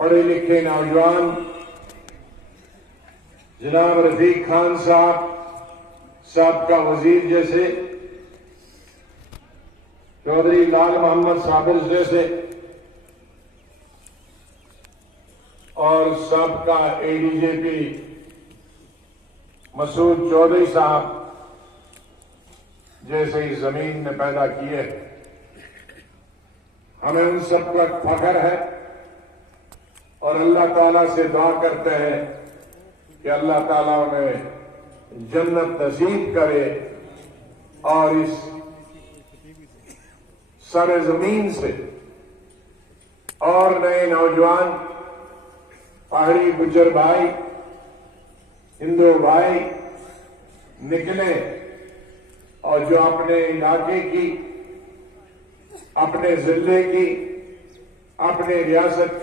पढ़े लिखे नौजवान जनाब रफीक खान साहब, साबका वजीर जैसे, चौधरी लाल मोहम्मद साबिर जैसे और साबका एडीजीपी मसूद चौधरी साहब जैसे ही जमीन में पैदा किए। हमें उन सब पर फख्र है और अल्लाह ताला से दुआ करते हैं कि अल्लाह ताला उन्हें जन्नत नसीब करे और इस सरे जमीन से और नए नौजवान पहाड़ी गुज्जर भाई, हिंदू भाई निकले और जो अपने इलाके की, अपने जिले की, अपने रियासत